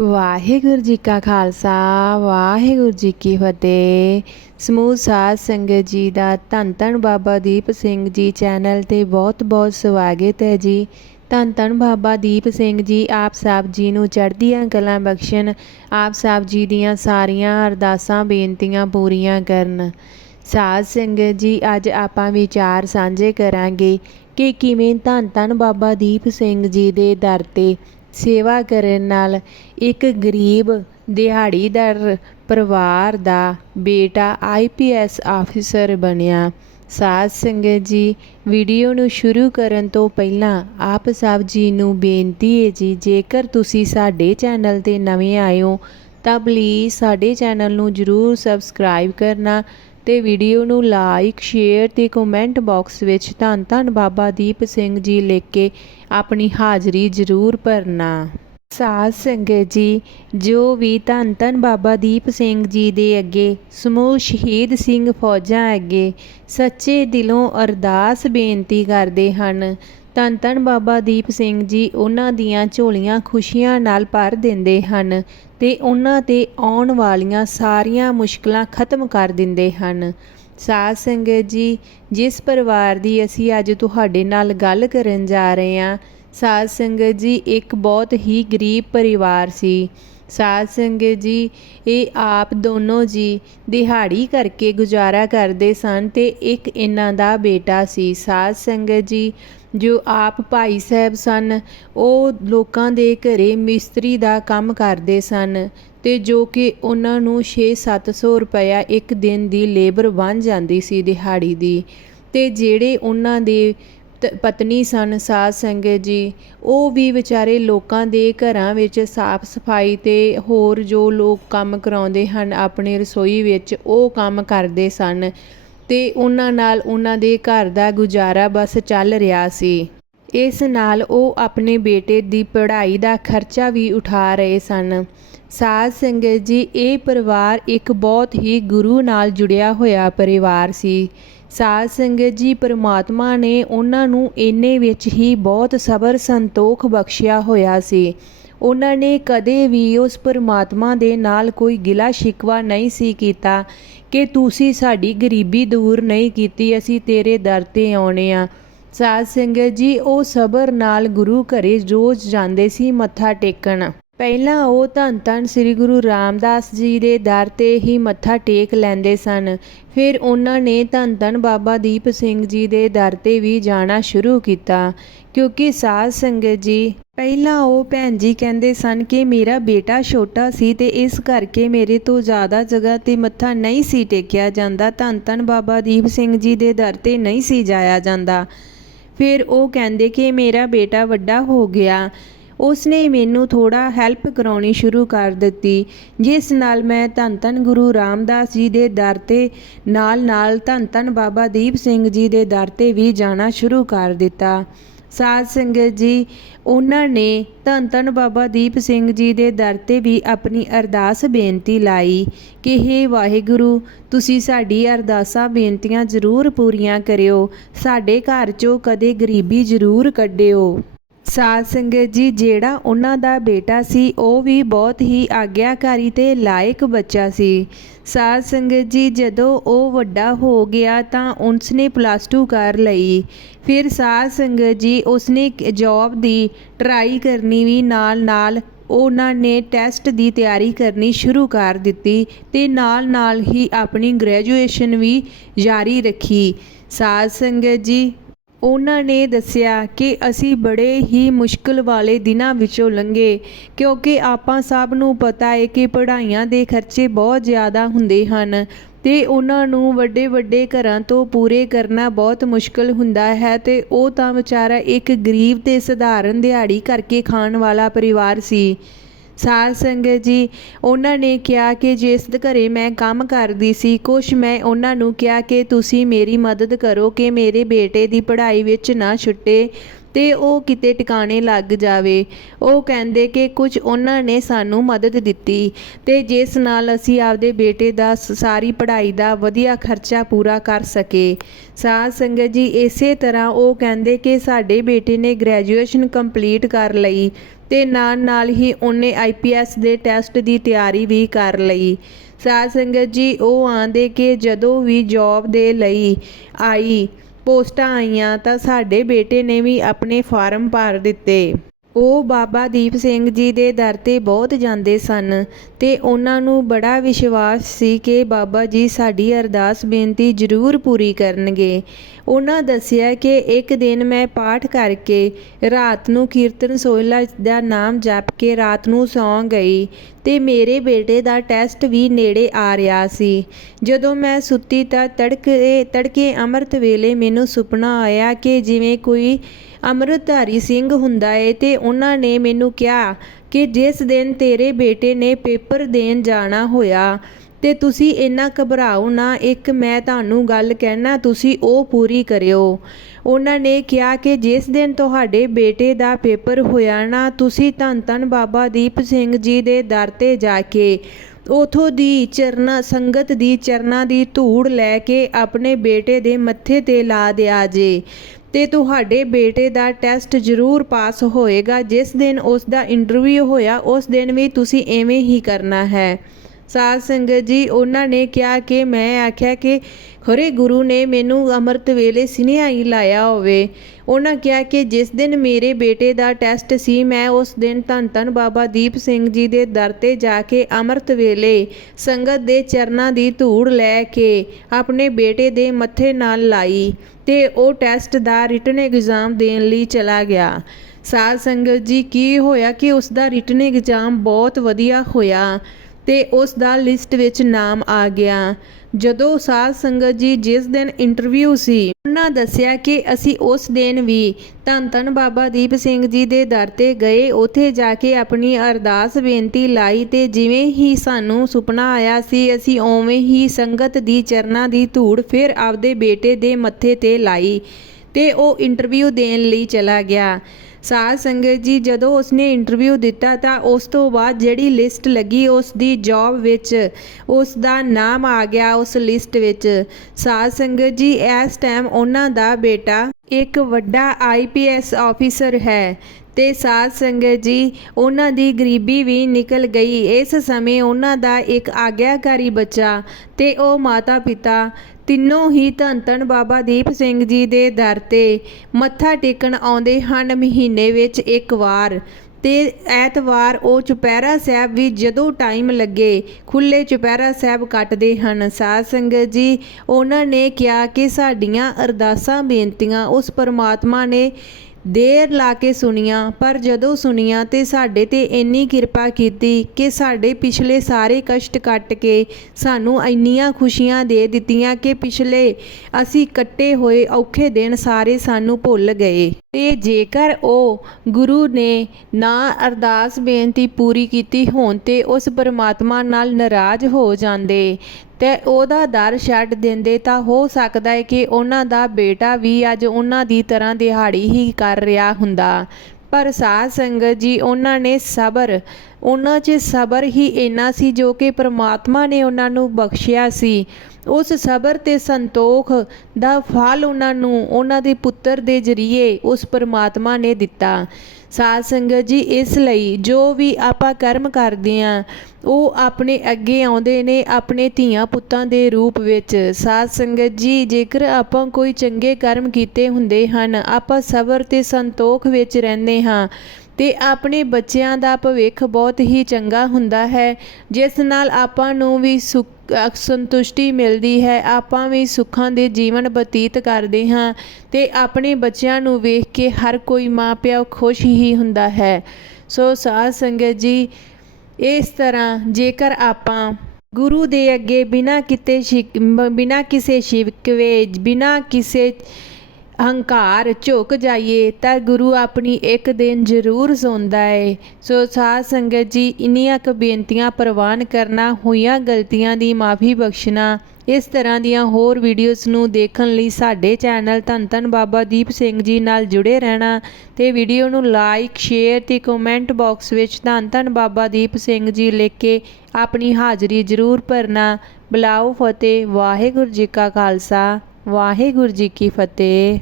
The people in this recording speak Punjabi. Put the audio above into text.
ਵਾਹਿਗੁਰੂ ਜੀ ਕਾ ਖਾਲਸਾ, ਵਾਹਿਗੁਰੂ ਜੀ ਕੀ ਫਤਿਹ। ਸਮੂਹ ਸਾਧ ਸੰਗਤ ਜੀ ਦਾ ਧੰਨ ਧੰਨ ਬਾਬਾ ਦੀਪ ਸਿੰਘ ਜੀ ਚੈਨਲ ਤੇ ਬਹੁਤ ਬਹੁਤ ਸਵਾਗਤ ਹੈ ਜੀ। ਧੰਨ ਧੰਨ ਬਾਬਾ ਦੀਪ ਸਿੰਘ ਜੀ, ਆਪ ਸਾਹਿਬ ਜੀ ਨੂੰ ਚੜ੍ਹਦੀਆਂ ਕਲਾਂ ਬਖਸ਼ਣ, ਆਪ ਸਾਹਿਬ ਜੀ ਦੀਆਂ ਸਾਰੀਆਂ ਅਰਦਾਸਾਂ, ਬੇਨਤੀਆਂ ਪੂਰੀਆਂ ਕਰਨ। ਸਾਧ ਸੰਗਤ ਜੀ, ਅੱਜ ਆਪਾਂ ਵਿਚਾਰ ਸਾਂਝੇ ਕਰਾਂਗੇ ਕਿ ਕਿਵੇਂ ਧੰਨ ਧੰਨ ਬਾਬਾ ਦੀਪ ਸਿੰਘ ਜੀ ਦੇ ਦਰ ਤੇ ਸੇਵਾ ਕਰਨ ਨਾਲ ਇੱਕ ਗਰੀਬ ਦਿਹਾੜੀਦਾਰ ਪਰਿਵਾਰ ਦਾ ਬੇਟਾ ਆਈਪੀਐਸ ਆਫਿਸਰ ਬਣਿਆ। ਸਾਧ ਸੰਗਤ ਜੀ, ਵੀਡੀਓ ਨੂੰ ਸ਼ੁਰੂ ਕਰਨ ਤੋਂ ਪਹਿਲਾਂ ਆਪ ਸਭ ਜੀ ਨੂੰ ਬੇਨਤੀ ਹੈ ਜੀ, ਜੇਕਰ ਤੁਸੀਂ ਸਾਡੇ ਚੈਨਲ ਤੇ ਨਵੇਂ ਆਏ ਹੋ, ਤਾਂ ਪਲੀਜ਼ ਸਾਡੇ ਚੈਨਲ ਨੂੰ ਜਰੂਰ ਸਬਸਕ੍ਰਾਈਬ ਕਰਨਾ ਤੇ ਵੀਡੀਓ ਨੂੰ ਲਾਈਕ, ਸ਼ੇਅਰ ਤੇ ਕਮੈਂਟ ਬਾਕਸ ਵਿੱਚ ਧੰਨ ਧੰਨ ਬਾਬਾ ਦੀਪ ਸਿੰਘ ਜੀ ਲਿਖ ਕੇ ਆਪਣੀ ਹਾਜ਼ਰੀ ਜ਼ਰੂਰ ਭਰਨਾ। ਸਾਧ ਸੰਗਤ ਜੀ, ਜੋ ਵੀ ਧੰਨ ਧੰਨ ਬਾਬਾ ਦੀਪ ਸਿੰਘ ਜੀ ਦੇ ਅੱਗੇ, ਸਮੂਹ ਸ਼ਹੀਦ ਸਿੰਘ ਫੌਜਾਂ ਅੱਗੇ ਸੱਚੇ ਦਿਲੋਂ ਅਰਦਾਸ ਬੇਨਤੀ ਕਰਦੇ ਹਨ ਧੰਨ ਧੰਨ ਬਾਬਾ ਦੀਪ ਸਿੰਘ ਜੀ ਉਹਨਾਂ ਦੀਆਂ ਝੋਲੀਆਂ ਖੁਸ਼ੀਆਂ ਨਾਲ ਭਰ ਦਿੰਦੇ ਹਨ ਤੇ ਉਹਨਾਂ ਤੇ ਆਉਣ ਵਾਲੀਆਂ ਸਾਰੀਆਂ ਮੁਸ਼ਕਲਾਂ ਖਤਮ ਕਰ ਦਿੰਦੇ ਹਨ। ਸਾਧ ਸੰਗਤ ਜੀ, ਜਿਸ ਪਰਿਵਾਰ ਦੀ ਅਸੀਂ ਅੱਜ ਤੁਹਾਡੇ ਨਾਲ ਗੱਲ ਕਰਨ ਜਾ ਰਹੇ ਹਾਂ, ਸਾਧ ਸੰਗਤ ਜੀ ਇੱਕ ਬਹੁਤ ਹੀ ਗਰੀਬ ਪਰਿਵਾਰ ਸੀ। ਸਾਧ ਸੰਗਤ ਜੀ, ਇਹ ਆਪ ਦੋਨੋਂ ਜੀ ਦਿਹਾੜੀ ਕਰਕੇ ਗੁਜ਼ਾਰਾ ਕਰਦੇ ਸਨ ਤੇ ਇੱਕ ਇਹਨਾਂ ਦਾ ਬੇਟਾ ਸੀ। ਸਾਧ ਸੰਗਤ ਜੀ, ਜੋ ਆਪ ਭਾਈ ਸਾਹਿਬ ਸਨ, ਉਹ ਲੋਕਾਂ ਦੇ ਘਰੇ ਮਿਸਤਰੀ ਦਾ ਕੰਮ ਕਰਦੇ ਸਨ ਤੇ ਜੋ ਕਿ ਉਹਨਾਂ ਨੂੰ 6-700 ਰੁਪਇਆ ਇੱਕ ਦਿਨ ਦੀ ਲੇਬਰ ਬਣ ਜਾਂਦੀ ਸੀ ਦਿਹਾੜੀ ਦੀ ਤੇ ਜਿਹੜੇ ਉਹਨਾਂ ਦੇ ਪਤਨੀ, ਸਨ, ਸਾਧ ਸਿੰਘ ਜੀ। ਉਹ ਵੀ ਵਿਚਾਰੇ ਲੋਕਾਂ ਦੇ ਘਰਾਂ ਵਿੱਚ ਸਾਫ਼ ਸਫ਼ਾਈ ਤੇ ਹੋਰ ਜੋ ਲੋਕ ਕੰਮ ਕਰਾਉਂਦੇ ਹਨ, ਆਪਣੀ ਰਸੋਈ ਵਿੱਚ ਉਹ ਕੰਮ ਕਰਦੇ ਸਨ ਤੇ ਉਹਨਾਂ ਨਾਲ ਉਹਨਾਂ ਦੇ ਘਰ ਦਾ ਗੁਜ਼ਾਰਾ ਬਸ ਚੱਲ ਰਿਹਾ ਸੀ। ਇਸ ਨਾਲ ਉਹ ਆਪਣੇ ਬੇਟੇ ਦੀ ਪੜ੍ਹਾਈ ਦਾ ਖਰਚਾ ਵੀ ਉਠਾ ਰਹੇ ਸਨ। ਸਾਧ ਸੰਗਤ ਜੀ, ਇਹ ਪਰਿਵਾਰ ਇੱਕ ਬਹੁਤ ਹੀ ਗੁਰੂ ਨਾਲ ਜੁੜਿਆ ਹੋਇਆ ਪਰਿਵਾਰ ਸੀ। ਸਾਧ ਸੰਗਤ ਜੀ, ਪਰਮਾਤਮਾ ਨੇ ਉਹਨਾਂ ਨੂੰ ਇੰਨੇ ਵਿੱਚ ਹੀ ਬਹੁਤ ਸਬਰ ਸੰਤੋਖ ਬਖਸ਼ਿਆ ਹੋਇਆ ਸੀ। ਉਹਨਾਂ ਨੇ ਕਦੇ ਵੀ ਉਸ ਪਰਮਾਤਮਾ ਦੇ ਨਾਲ ਕੋਈ ਗਿਲਾ ਸ਼ਿਕਵਾ ਨਹੀਂ ਸੀ ਕੀਤਾ ਕਿ ਤੁਸੀਂ ਸਾਡੀ ਗਰੀਬੀ ਦੂਰ ਨਹੀਂ ਕੀਤੀ, ਅਸੀਂ ਤੇਰੇ ਦਰ ਤੇ ਆਉਣੇ ਆ। ਸਾਧ ਸੰਗਤ ਜੀ, ਉਹ ਸਬਰ ਨਾਲ ਗੁਰੂ ਘਰੇ ਰੋਜ਼ ਜਾਂਦੇ ਸੀ, ਮੱਥਾ ਟੇਕਣ। ਪਹਿਲਾਂ ਉਹ ਧੰਨ ਧੰਨ ਸ੍ਰੀ ਗੁਰੂ ਰਾਮਦਾਸ ਜੀ ਦੇ ਦਰ ਤੇ ਹੀ ਮੱਥਾ ਟੇਕ ਲੈਂਦੇ ਸਨ। ਫਿਰ ਉਹਨਾਂ ਨੇ ਧੰਨ ਧੰਨ ਬਾਬਾ ਦੀਪ ਸਿੰਘ ਜੀ ਦੇ ਦਰ ਤੇ ਵੀ ਜਾਣਾ ਸ਼ੁਰੂ ਕੀਤਾ। ਕਿਉਂਕਿ ਸਾਧ ਸੰਗਤ ਜੀ, ਪਹਿਲਾਂ ਉਹ ਭੈਣ ਜੀ ਕਹਿੰਦੇ ਸਨ ਕਿ ਮੇਰਾ ਬੇਟਾ ਛੋਟਾ ਸੀ ਤੇ ਇਸ ਕਰਕੇ ਮੇਰੇ ਤੋਂ ਜ਼ਿਆਦਾ ਜਗ੍ਹਾ ਤੇ ਮੱਥਾ ਨਹੀਂ ਸੀ ਟੇਕਿਆ ਜਾਂਦਾ। ਧੰਨ ਧੰਨ ਬਾਬਾ ਦੀਪ ਸਿੰਘ ਜੀ ਦੇ ਦਰ ਤੇ ਨਹੀਂ ਸੀ ਜਾਇਆ ਜਾਂਦਾ। ਫਿਰ ਉਹ ਕਹਿੰਦੇ ਕਿ ਮੇਰਾ ਬੇਟਾ ਵੱਡਾ ਹੋ ਗਿਆ। ਉਸ ਨੇ ਮੈਨੂੰ ਥੋੜਾ ਹੈਲਪ ਕਰਾਉਣੀ ਸ਼ੁਰੂ ਕਰ ਦਿੱਤੀ, ਜਿਸ ਨਾਲ ਮੈਂ ਧੰਨ ਧੰਨ ਗੁਰੂ ਰਾਮਦਾਸ ਜੀ ਦੇ ਦਰ ਤੇ ਨਾਲ ਨਾਲ ਧੰਨ ਧੰਨ ਬਾਬਾ ਦੀਪ ਸਿੰਘ ਜੀ ਦੇ ਦਰ ਤੇ ਵੀ ਜਾਣਾ ਸ਼ੁਰੂ ਕਰ ਦਿੱਤਾ। ਸਾਧ ਸੰਗਤ ਜੀ, ਉਹਨਾਂ ਨੇ ਧੰਨ ਧੰਨ ਬਾਬਾ ਦੀਪ ਸਿੰਘ ਜੀ ਦੇ ਦਰ ਤੇ ਵੀ ਆਪਣੀ ਅਰਦਾਸ ਬੇਨਤੀ ਲਾਈ ਕਿ, ਹੇ ਵਾਹਿਗੁਰੂ, ਤੁਸੀਂ ਸਾਡੀ ਅਰਦਾਸਾਂ ਬੇਨਤੀਆਂ ਜ਼ਰੂਰ ਪੂਰੀਆਂ ਕਰਿਓ, ਸਾਡੇ ਘਰ 'ਚੋਂ ਕਦੇ ਗਰੀਬੀ ਜ਼ਰੂਰ ਕੱਢਿਓ। ਸਾਧ ਸੰਗਤ ਜੀ, ਜਿਹੜਾ ਉਹਨਾਂ ਦਾ ਬੇਟਾ ਸੀ, ਉਹ ਵੀ ਬਹੁਤ ਹੀ ਆਗਿਆਕਾਰੀ ਤੇ ਲਾਇਕ ਬੱਚਾ ਸੀ। ਸਾਧ ਸੰਗਤ ਜੀ, ਜਦੋਂ ਉਹ ਵੱਡਾ ਹੋ ਗਿਆ ਤਾਂ ਉਸਨੇ ਪਲੱਸ 2 ਕਰ ਲਈ। ਫਿਰ ਸਾਧ ਸੰਗਤ ਜੀ, ਉਸਨੇ ਜੌਬ ਦੀ ਟਰਾਈ ਕਰਨੀ ਵੀ ਨਾਲ ਨਾਲ ਉਹਨਾਂ ਨੇ ਟੈਸਟ ਦੀ ਤਿਆਰੀ ਕਰਨੀ ਸ਼ੁਰੂ ਕਰ ਦਿੱਤੀ ਤੇ ਨਾਲ ਨਾਲ ਹੀ ਆਪਣੀ ਗ੍ਰੈਜੂਏਸ਼ਨ ਵੀ ਜਾਰੀ ਰੱਖੀ। ਸਾਧ ਸੰਗਤ ਜੀ ਉਹਨਾਂ ਨੇ ਦੱਸਿਆ ਕਿ ਅਸੀਂ ਬੜੇ ਹੀ ਮੁਸ਼ਕਲ ਵਾਲੇ ਦਿਨਾਂ ਵਿੱਚੋਂ ਲੰਘੇ, ਕਿਉਂਕਿ ਆਪਾਂ ਸਭ ਨੂੰ ਪਤਾ ਹੈ ਕਿ ਪੜ੍ਹਾਈਆਂ ਦੇ ਖਰਚੇ ਬਹੁਤ ਜ਼ਿਆਦਾ ਹੁੰਦੇ ਹਨ ਤੇ ਉਹਨਾਂ ਨੂੰ ਵੱਡੇ ਵੱਡੇ ਘਰਾਂ ਤੋਂ ਪੂਰੇ ਕਰਨਾ ਬਹੁਤ ਮੁਸ਼ਕਲ ਹੁੰਦਾ ਹੈ ਤੇ ਉਹ ਤਾਂ ਵਿਚਾਰਾ ਇੱਕ ਗਰੀਬ ਤੇ ਸਧਾਰਨ ਦਿਹਾੜੀ ਕਰਕੇ ਖਾਣ ਵਾਲਾ ਪਰਿਵਾਰ ਸੀ। ਸਾਧ ਸੰਗਤ ਜੀ, ਉਹਨਾਂ ਨੇ ਕਿਹਾ ਕਿ ਜਿਸ ਘਰੇ ਮੈਂ ਕੰਮ ਕਰਦੀ ਸੀ, ਕੁਛ ਮੈਂ ਉਹਨਾਂ ਨੂੰ ਕਿਹਾ ਕਿ ਤੁਸੀਂ ਮੇਰੀ ਮਦਦ ਕਰੋ ਕਿ ਮੇਰੇ ਬੇਟੇ ਦੀ ਪੜ੍ਹਾਈ ਵਿੱਚ ਨਾ ਛੁੱਟੇ ਤੇ ਉਹ ਕਿਤੇ ਟਿਕਾਣੇ ਲੱਗ ਜਾਵੇ। ਉਹ ਕਹਿੰਦੇ ਕਿ ਕੁਝ ਉਹਨਾਂ ਨੇ ਸਾਨੂੰ ਮਦਦ ਦਿੱਤੀ ਤੇ ਜਿਸ ਨਾਲ ਅਸੀਂ ਆਪਦੇ ਬੇਟੇ ਦਾ ਸਾਰੀ ਪੜ੍ਹਾਈ ਦਾ ਵਧੀਆ ਖਰਚਾ ਪੂਰਾ ਕਰ ਸਕੇ। ਸਾਧ ਸੰਗਤ ਜੀ, ਇਸੇ ਤਰ੍ਹਾਂ ਉਹ ਕਹਿੰਦੇ ਕਿ ਸਾਡੇ ਬੇਟੇ ਨੇ ਗ੍ਰੈਜੂਏਸ਼ਨ ਕੰਪਲੀਟ ਕਰ ਲਈ ਤੇ ਨਾਲ ਨਾਲ ਹੀ ਉਹਨੇ ਆਈਪੀਐਸ ਦੇ ਟੈਸਟ ਦੀ ਤਿਆਰੀ ਵੀ ਕਰ ਲਈ। ਸਾਧ ਸੰਗਤ ਜੀ, ਉਹ ਆਂਦੇ ਕਿ ਜਦੋਂ ਵੀ ਜੌਬ ਦੇ ਲਈ ਆਈ, ਪੋਸਟਾਂ ਆਈਆਂ ਤਾਂ ਸਾਡੇ ਬੇਟੇ ਨੇ ਵੀ ਆਪਣੇ ਫਾਰਮ ਭਰ ਦਿੱਤੇ। ਉਹ ਬਾਬਾ ਦੀਪ ਸਿੰਘ ਜੀ ਦੇ ਦਰ ਤੇ ਬਹੁਤ ਜਾਂਦੇ ਸਨ ਤੇ ਉਹਨਾਂ ਨੂੰ ਬੜਾ ਵਿਸ਼ਵਾਸ ਸੀ ਕਿ ਬਾਬਾ ਜੀ ਸਾਡੀ ਅਰਦਾਸ ਬੇਨਤੀ ਜ਼ਰੂਰ ਪੂਰੀ ਕਰਨਗੇ। ਉਹਨਾਂ ਦੱਸਿਆ ਕਿ ਇੱਕ ਦਿਨ ਮੈਂ ਪਾਠ ਕਰਕੇ ਰਾਤ ਨੂੰ ਕੀਰਤਨ ਸੋਹਿਲਾ ਦਾ ਨਾਮ ਜਪ ਕੇ ਰਾਤ ਨੂੰ ਸੌਂ ਗਈ ਤੇ ਮੇਰੇ ਬੇਟੇ ਦਾ ਟੈਸਟ ਵੀ ਨੇੜੇ ਆ ਰਿਹਾ ਸੀ। ਜਦੋਂ ਮੈਂ ਸੁੱਤੀ ਤਾਂ ਤੜਕੇ ਤੜਕੇ ਅੰਮ੍ਰਿਤ ਵੇਲੇ ਮੈਨੂੰ ਸੁਪਨਾ ਆਇਆ ਕਿ ਜਿਵੇਂ ਕੋਈ ਅੰਮ੍ਰਿਤਧਾਰੀ ਸਿੰਘ ਹੁੰਦਾ ਏ ਤੇ ਉਹਨਾਂ ਨੇ ਮੈਨੂੰ ਕਿਹਾ ਕਿ ਜਿਸ ਦਿਨ ਤੇਰੇ ਬੇਟੇ ਨੇ ਪੇਪਰ ਦੇਣ ਜਾਣਾ ਹੋਇਆ ਤੇ ਤੁਸੀਂ ਇੰਨਾ ਘਬਰਾਓ ਨਾ, ਇੱਕ ਮੈਂ ਤੁਹਾਨੂੰ ਗੱਲ ਕਹਿਣਾ ਤੁਸੀਂ ਉਹ ਪੂਰੀ ਕਰਿਓ। ਉਹਨਾਂ ਨੇ ਕਿਹਾ ਕਿ ਜਿਸ ਦਿਨ ਤੁਹਾਡੇ ਬੇਟੇ ਦਾ ਪੇਪਰ ਹੋਇਆ ਨਾ, ਤੁਸੀਂ ਧੰਨ ਧੰਨ ਬਾਬਾ ਦੀਪ ਸਿੰਘ ਜੀ ਦੇ ਦਰ ਤੇ ਜਾ ਕੇ ਉਥੋਂ ਦੀ ਚਰਨਾ, ਸੰਗਤ ਦੀ ਚਰਨਾਂ ਦੀ ਧੂੜ ਲੈ ਕੇ ਆਪਣੇ ਬੇਟੇ ਦੇ ਮੱਥੇ ਤੇ ਲਾ ਦਿਆ ਜੇ ਤੇ ਤੁਹਾਡੇ ਬੇਟੇ ਦਾ ਟੈਸਟ ਜ਼ਰੂਰ ਪਾਸ ਹੋਏਗਾ। ਜਿਸ ਦਿਨ ਉਸ ਦਾ ਇੰਟਰਵਿਊ ਹੋਇਆ, ਉਸ ਦਿਨ ਵੀ ਤੁਸੀਂ ਐਵੇਂ ਹੀ ਕਰਨਾ ਹੈ। ਸਾਧ ਸੰਗਤ ਜੀ, ਉਹਨਾਂ ਨੇ ਕਿਹਾ ਕਿ ਮੈਂ ਆਖਿਆ ਕਿ ਖਰੇ ਗੁਰੂ ਨੇ ਮੈਨੂੰ ਅੰਮ੍ਰਿਤ ਵੇਲੇ ਸਿਨੇਹਾ ਹੀ ਲਾਇਆ ਹੋਵੇ। ਉਹਨਾਂ ਕਿਹਾ ਕਿ ਜਿਸ ਦਿਨ ਮੇਰੇ ਬੇਟੇ ਦਾ ਟੈਸਟ ਸੀ, ਮੈਂ ਉਸ ਦਿਨ ਧੰਨ ਧੰਨ ਬਾਬਾ ਦੀਪ ਸਿੰਘ ਜੀ ਦੇ ਦਰ ਤੇ ਜਾ ਕੇ ਅੰਮ੍ਰਿਤ ਵੇਲੇ ਸੰਗਤ ਦੇ ਚਰਨਾਂ ਦੀ ਧੂੜ ਲੈ ਕੇ ਆਪਣੇ ਬੇਟੇ ਦੇ ਮੱਥੇ ਨਾਲ ਲਾਈ ਤੇ ਉਹ ਟੈਸਟ ਦਾ ਰਿਟਨ ਐਗਜ਼ਾਮ ਦੇਣ ਲਈ ਚਲਾ ਗਿਆ। ਸਾਧ ਸੰਗਤ ਜੀ, ਕੀ ਹੋਇਆ ਕਿ ਉਸ ਦਾ ਰਿਟਨ ਐਗਜ਼ਾਮ ਬਹੁਤ ਵਧੀਆ ਹੋਇਆ? ਤੇ ਉਸ ਦਾ ਲਿਸਟ ਵਿੱਚ ਨਾਮ ਆ ਗਿਆ। ਜਦੋਂ ਸਾਧ ਸੰਗਤ ਜੀ ਜਿਸ ਦਿਨ ਇੰਟਰਵਿਊ ਸੀ, ਉਹਨਾਂ ਦੱਸਿਆ ਕਿ ਅਸੀਂ ਉਸ ਦਿਨ ਵੀ ਧੰਨ ਧੰਨ ਬਾਬਾ ਦੀਪ ਸਿੰਘ ਜੀ ਦੇ ਦਰ ਤੇ ਗਏ। ਉੱਥੇ ਜਾ ਕੇ ਆਪਣੀ ਅਰਦਾਸ ਬੇਨਤੀ ਲਾਈ ਤੇ ਜਿਵੇਂ ਹੀ ਸਾਨੂੰ ਸੁਪਨਾ ਆਇਆ ਸੀ, ਅਸੀਂ ਉਵੇਂ ਹੀ ਸੰਗਤ ਦੀ ਚਰਨਾਂ ਦੀ ਧੂੜ ਫਿਰ ਆਪਦੇ ਬੇਟੇ ਦੇ ਮੱਥੇ ਤੇ ਲਾਈ। ਤੇ ਉਹ ਇੰਟਰਵਿਊ ਦੇਣ ਲਈ ਚਲਾ ਗਿਆ। ਸਾਧ ਸੰਗਤ ਜੀ, ਜਦੋਂ ਉਸਨੇ ਇੰਟਰਵਿਊ ਦਿੱਤਾ ਤਾਂ ਉਸ ਤੋਂ ਬਾਅਦ ਜਿਹੜੀ ਲਿਸਟ ਲੱਗੀ ਉਸ ਦੀ ਜੌਬ ਵਿੱਚ ਉਸ ਦਾ ਨਾਮ ਆ ਗਿਆ ਉਸ ਲਿਸਟ ਵਿੱਚ। ਸਾਧ ਸੰਗਤ ਜੀ, ਇਸ ਟਾਈਮ ਉਹਨਾਂ ਦਾ ਬੇਟਾ ਇੱਕ ਵੱਡਾ ਆਈਪੀਐਸ ਆਫੀਸਰ ਹੈ ਤੇ ਸਾਧ ਸੰਗਤ ਜੀ, ਉਹਨਾਂ ਦੀ ਗਰੀਬੀ ਵੀ ਨਿਕਲ ਗਈ। ਇਸ ਸਮੇਂ ਉਹਨਾਂ ਦਾ ਇੱਕ ਆਗਿਆਕਾਰੀ ਬੱਚਾ ਤੇ ਉਹ ਮਾਤਾ ਪਿਤਾ ਤਿੰਨੋਂ ਹੀ ਧੰਨ ਧੰਨ ਬਾਬਾ ਦੀਪ ਸਿੰਘ ਜੀ ਦੇ ਦਰ ਤੇ ਮੱਥਾ ਟੇਕਣ ਆਉਂਦੇ ਹਨ ਮਹੀਨੇ ਵਿੱਚ ਇੱਕ ਵਾਰ ਤੇ ਐਤਵਾਰ ਉਹ ਚੁਪਹਿਰਾ ਸਾਹਿਬ ਵੀ ਜਦੋਂ ਟਾਈਮ ਲੱਗੇ ਖੁੱਲੇ ਚੁਪਹਿਰਾ ਸਾਹਿਬ ਕੱਟਦੇ ਹਨ। ਸਾਧ ਸੰਗਤ ਜੀ, ਉਹਨਾਂ ਨੇ ਕਿਹਾ ਕਿ ਸਾਡੀਆਂ ਅਰਦਾਸਾਂ, ਬੇਨਤੀਆਂ ਉਸ ਪਰਮਾਤਮਾ ਨੇ ਦੇਰ ਲਾ ਕੇ ਸੁਣੀਆਂ, ਪਰ ਜਦੋਂ ਸੁਣੀਆਂ ਤੇ ਸਾਡੇ ਤੇ ਇੰਨੀ ਕਿਰਪਾ ਕੀਤੀ ਕਿ ਸਾਡੇ ਪਿਛਲੇ ਸਾਰੇ ਕਸ਼ਟ ਕੱਟ ਕੇ ਸਾਨੂੰ ਇੰਨੀਆਂ ਖੁਸ਼ੀਆਂ ਦੇ ਦਿੱਤੀਆਂ ਕਿ ਪਿਛਲੇ ਅਸੀਂ ਕੱਟੇ ਹੋਏ ਔਖੇ ਦਿਨ ਸਾਰੇ ਸਾਨੂੰ ਭੁੱਲ ਗਏ। ਤੇ ਜੇਕਰ ਉਹ ਗੁਰੂ ਨੇ ਨਾ ਅਰਦਾਸ ਬੇਨਤੀ ਪੂਰੀ ਕੀਤੀ ਹੋਣ ਤੇ ਉਸ ਪਰਮਾਤਮਾ ਨਾਲ ਨਾਰਾਜ਼ ਹੋ ਜਾਂਦੇ ਤੇ ਉਹਦਾ ਦਰ ਛੱਡ ਦਿੰਦੇ ਤਾਂ ਹੋ ਸਕਦਾ ਹੈ ਕਿ ਉਹਨਾਂ ਦਾ ਬੇਟਾ ਵੀ ਅੱਜ ਉਹਨਾਂ ਦੀ ਤਰ੍ਹਾਂ ਦਿਹਾੜੀ ਹੀ ਕਰ ਰਿਹਾ ਹੁੰਦਾ। ਪਰ ਸਾਧ ਸੰਗਤ ਜੀ, ਉਹਨਾਂ ਨੇ ਸਬਰ ਉਹਨਾਂ 'ਚ ਸਬਰ ਹੀ ਇੰਨਾ ਸੀ ਜੋ ਕਿ ਪ੍ਰਮਾਤਮਾ ਨੇ ਉਹਨਾਂ ਨੂੰ ਬਖਸ਼ਿਆ ਸੀ। ਉਸ ਸਬਰ ਤੇ ਸੰਤੋਖ ਦਾ ਫਲ ਉਹਨਾਂ ਨੂੰ, ਉਹਨਾਂ ਦੇ ਪੁੱਤਰ ਦੇ ਜਰੀਏ ਉਸ ਪਰਮਾਤਮਾ ਨੇ ਦਿੱਤਾ। ਸਾਧ ਸੰਗਤ ਜੀ, ਇਸ ਲਈ ਜੋ ਵੀ ਆਪਾਂ ਕਰਮ ਕਰਦੇ ਆਂ, ਉਹ ਆਪਣੇ ਅੱਗੇ ਆਉਂਦੇ ਨੇ ਆਪਣੇ ਧੀਆਂ ਪੁੱਤਾਂ ਦੇ ਰੂਪ ਵਿੱਚ। ਸਾਧ ਸੰਗਤ ਜੀ, ਜੇਕਰ ਆਪਾਂ ਕੋਈ ਚੰਗੇ ਕਰਮ ਕੀਤੇ ਹੁੰਦੇ ਹਨ, ਆਪਾਂ ਸਬਰ ਤੇ ਸੰਤੋਖ ਵਿੱਚ ਰਹਿੰਦੇ ਹਾਂ। ਤੇ ਆਪਣੇ ਬੱਚਿਆਂ ਦਾ ਭਵਿੱਖ ਬਹੁਤ ਹੀ ਚੰਗਾ ਹੁੰਦਾ ਹੈ। ਜਿਸ ਨਾਲ ਆਪਾਂ ਨੂੰ ਵੀ ਸੁੱਖ ਸੰਤੁਸ਼ਟੀ ਮਿਲਦੀ ਹੈ। ਆਪਾਂ ਵੀ ਸੁੱਖਾਂ ਦੇ ਜੀਵਨ ਬਤੀਤ ਕਰਦੇ ਹਾਂ ਤੇ ਆਪਣੇ ਬੱਚਿਆਂ ਨੂੰ ਵੇਖ ਕੇ ਹਰ ਕੋਈ ਮਾਪਿਆਂ ਖੁਸ਼ ਹੀ ਹੁੰਦਾ ਹੈ। ਸੋ ਸਾਧ ਸੰਗਤ ਜੀ, ਇਸ ਤਰ੍ਹਾਂ ਜੇਕਰ ਆਪਾਂ ਗੁਰੂ ਦੇ ਅੱਗੇ ਬਿਨਾਂ ਕਿਤੇ ਸ਼ਿਕ, ਬਿਨਾਂ ਕਿਸੇ ਸ਼ਿਕਵੇ, ਬਿਨਾਂ ਕਿਸੇ ਹੰਕਾਰ ਝੁਕ ਜਾਈਏ, ਤਾਂ ਗੁਰੂ ਆਪਣੀ ਇੱਕ ਦਿਨ ਜ਼ਰੂਰ ਸੁਣਦਾ ਏ। ਸੋ ਸਾਧ ਸੰਗਤ ਜੀ, ਇੰਨੀਆਂ ਕੁ ਬੇਨਤੀਆਂ ਪ੍ਰਵਾਨ ਕਰਨਾ, ਹੋਈਆਂ ਗਲਤੀਆਂ ਦੀ ਮਾਫੀ ਬਖਸ਼ਣਾ, ਇਸ ਤਰ੍ਹਾਂ ਦੀਆਂ ਹੋਰ ਵੀਡੀਓਜ਼ ਨੂੰ ਦੇਖਣ ਲਈ ਸਾਡੇ ਚੈਨਲ ਧੰਨ ਧੰਨ ਬਾਬਾ ਦੀਪ ਸਿੰਘ ਜੀ ਨਾਲ ਜੁੜੇ ਰਹਿਣਾ ਤੇ ਵੀਡੀਓ ਨੂੰ ਲਾਈਕ, ਸ਼ੇਅਰ ਤੇ ਕਮੈਂਟ ਬਾਕਸ ਵਿੱਚ ਧੰਨ ਧੰਨ ਬਾਬਾ ਦੀਪ ਸਿੰਘ ਜੀ ਲਿਖ ਕੇ ਆਪਣੀ ਹਾਜ਼ਰੀ ਜ਼ਰੂਰ ਭਰਨਾ। ਬੁਲਾਓ ਫਤਿਹ, ਵਾਹਿਗੁਰੂ ਜੀ ਕਾ ਖਾਲਸਾ। ਵਾਹਿਗੁਰੂ ਜੀ ਕੀ ਫਤਿਹ।